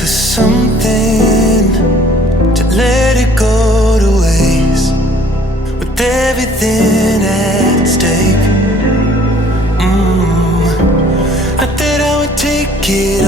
for something, to let it go to waste, with everything at stake. Not that I would take it